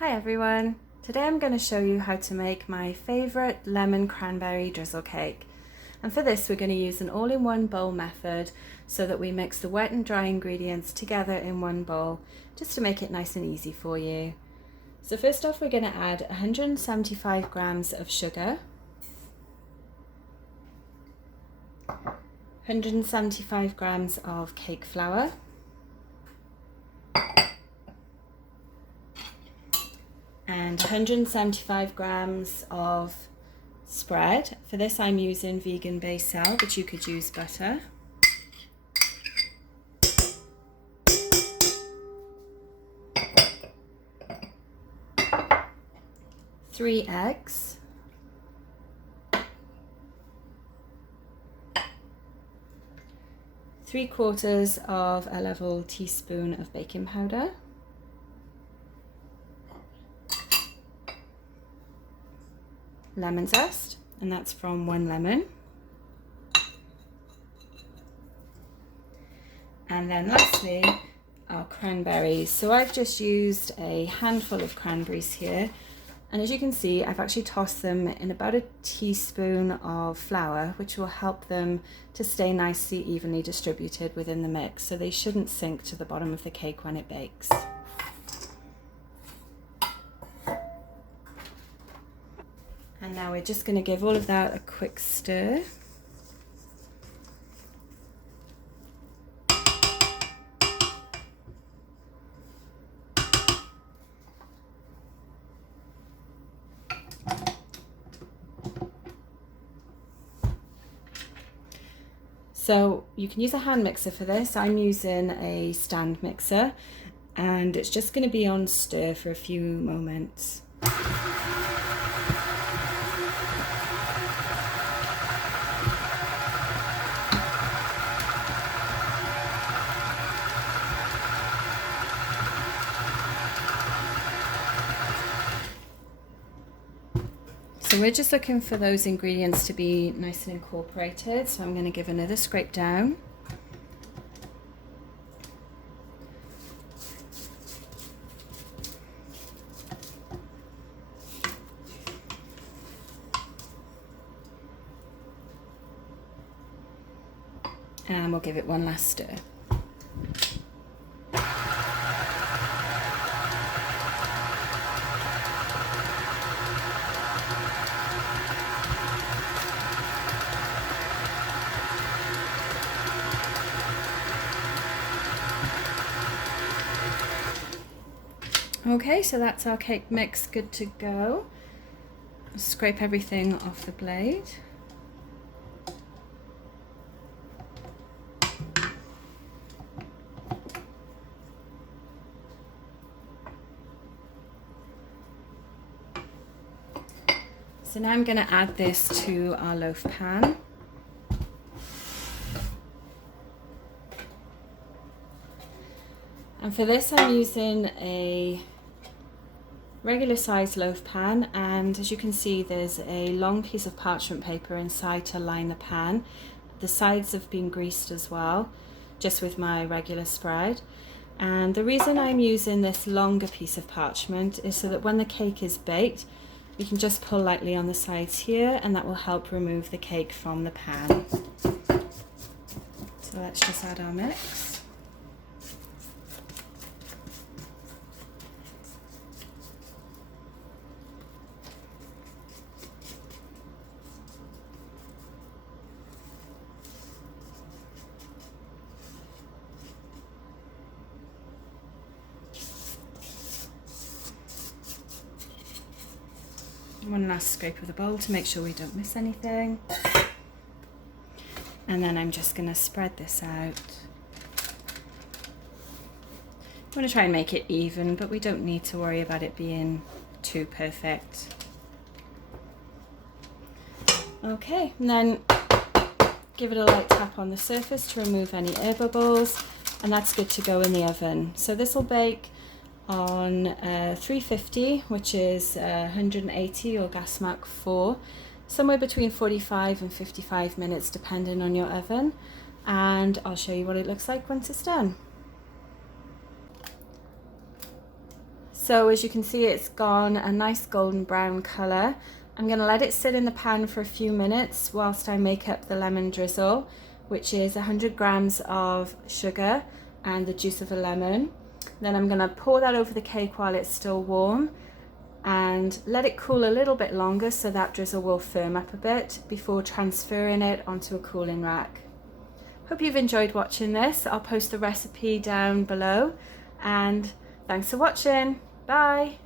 Hi everyone! Today I'm going to show you how to make my favourite lemon cranberry drizzle cake. And for this we're going to use an all-in-one bowl method so that we mix the wet and dry ingredients together in one bowl just to make it nice and easy for you. So first off we're going to add 175 grams of sugar, 175 grams of cake flour, and 175 grams of spread. For this I'm using vegan becel, but you could use butter. Three eggs. Three-quarters of a level teaspoon of baking powder. Lemon zest, and that's from one lemon. And then lastly, our cranberries. So I've just used a handful of cranberries here, and as you can see I've actually tossed them in about a teaspoon of flour, which will help them to stay nicely evenly distributed within the mix, so they shouldn't sink to the bottom of the cake when it bakes. And now we're just going to give all of that a quick stir. So you can use a hand mixer for this. I'm using a stand mixer, and it's just going to be on stir for a few moments. So we're just looking for those ingredients to be nice and incorporated, so I'm going to give another scrape down. And we'll give it one last stir. Okay, so that's our cake mix good to go. Scrape everything off the blade. So now I'm going to add this to our loaf pan. And for this I'm using a regular size loaf pan, and as you can see there's a long piece of parchment paper inside to line the pan. The sides have been greased as well, just with my regular spread. And the reason I'm using this longer piece of parchment is so that when the cake is baked you can just pull lightly on the sides here, and that will help remove the cake from the pan. So let's just add our mix. One last scrape of the bowl to make sure we don't miss anything. And then I'm just going to spread this out. I want to try and make it even, but we don't need to worry about it being too perfect. Okay, and then give it a light tap on the surface to remove any air bubbles, and that's good to go in the oven. So this will bake on 350, which is 180 or gas mark 4, somewhere between 45 and 55 minutes depending on your oven, and I'll show you what it looks like once it's done. So as you can see, it's gone a nice golden brown colour. I'm going to let it sit in the pan for a few minutes whilst I make up the lemon drizzle, which is 100 grams of sugar and the juice of a lemon. Then I'm going to pour that over the cake while it's still warm and let it cool a little bit longer so that drizzle will firm up a bit before transferring it onto a cooling rack. Hope you've enjoyed watching this. I'll post the recipe down below, and thanks for watching. Bye.